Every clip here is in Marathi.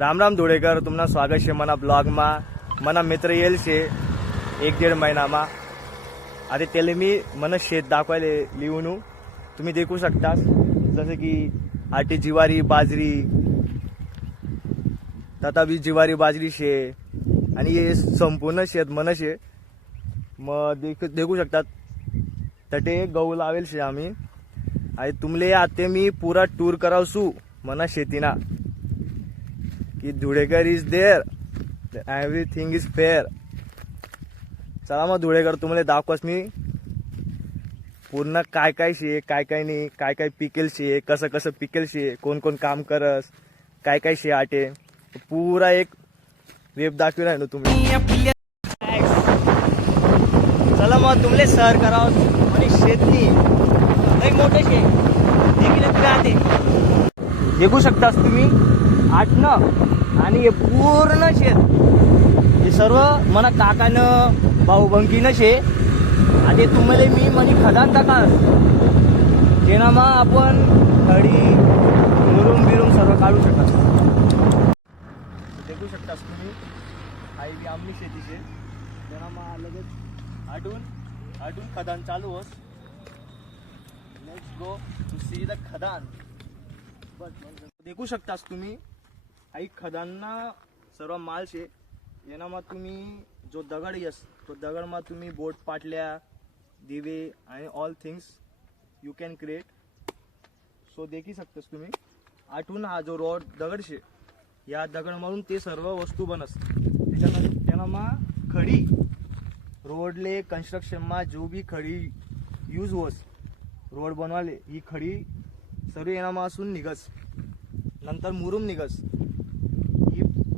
राम राम धुळेकर, तुम्हाला स्वागत शे मना ब्लॉग मा. मना मित्र येईल शे 1-1.5 महिना मा. आता त्याला मी मन शेत दाखवायला लिहून तुम्ही देखू शकता. जसं की आटी जिवारी बाजरी, तथापि जिवारी बाजरी शे आणि हे संपूर्ण शेत मन शे. मग देखू शकतात तटे गहू लावेल शे आम्ही. आणि तुमले आते मी पुरा टूर करावसू मना शेतीना की Dhulekar is there, everything is fair. चला मग धुळेकर तुम्हाला दाखवस मी पूर्ण काय काय शे, काय काय नाही, काय काय पिकेल शे, कसं कसं पिकेल शे, कोण कोण काम करस, काय काय शे आटे पुरा एक वेब दाखवी आहे ना तुम्ही. चला मग तुमले सर करावं आणि शेती लई मोठे शे राहते देखू शकतास तुम्ही. 8 आणि हे पूर्ण शेत हे सर्व मना काकानं भाऊबंकीनं शे. आणि तुम्हाला मी मनी खदान टाका जेना मग आपण खडी मुरुम बिरुम सर्व काढू शकता. देखू शकतास तुम्ही आई बी आमनी शेती शे. जेना मग लगेच आडून खदान चालू होस. Let's go to see the खदान. देखू शकतास तुम्ही आई खदानना सर्व माल शे. येना मग तुम्ही जो दगड यस तो दगड मग तुम्ही बोट पाटल्या दिवे आणि all things you can create. So देखी शकतास तुम्ही. आठवून हा जो रोड दगड शे या दगड मारून ते सर्व वस्तू बनस. त्याच्यानंतर त्यांना मग खडी रोडले कन्स्ट्रक्शन मा जो भी खडी यूज होस रोड बनवाले ही खडी सर्व येणामासून निघस. नंतर मुरुम निघस.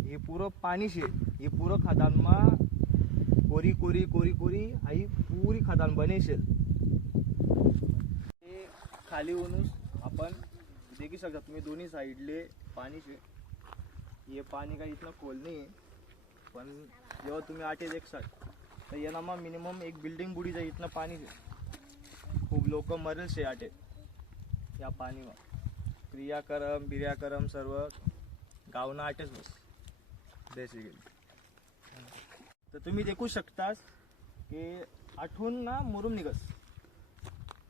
हे पुरं पाणी शे. हे पुरं खदानमा कोरी कोरी कोरी कोरी आई पुरी खदान बनेशेल. हे खाली होऊनच आपण देखू शकता तुम्ही दोन्ही साईडले पाणी शे. हे पाणी काही इथनं खोल नाही, पण जेव्हा तुम्ही आटे देखसाल तर यांना मग मिनिमम एक बिल्डिंग बुडी जाईल इथनं पाणी शे. खूप लोक मरेल शे आटे या पाणीवर. क्रियाकरम सर्व गावना आटेच बस बेसिकली. तर तुम्ही देखू शकता की आठवून ना मुरुम निघस.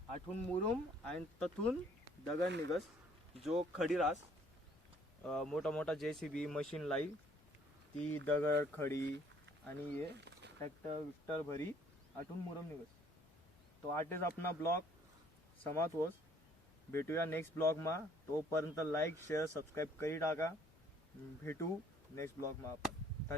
आठवून मुरुम आणि तथून दगड निघस जो खडी रास. मोठा मोठा JCB मशीन लाई ती दगड खडी आणि हे ट्रॅक्टर भरी आठवून मुरुम निघस. तो आटेच आपला ब्लॉग समाप्त होस. भेटूया नेक्स्ट ब्लॉग मा. तोपर्यंत लाईक शेअर सबस्क्राईब करी टाका. भेटू नेक्स्ट ब्लॉग मा आपण.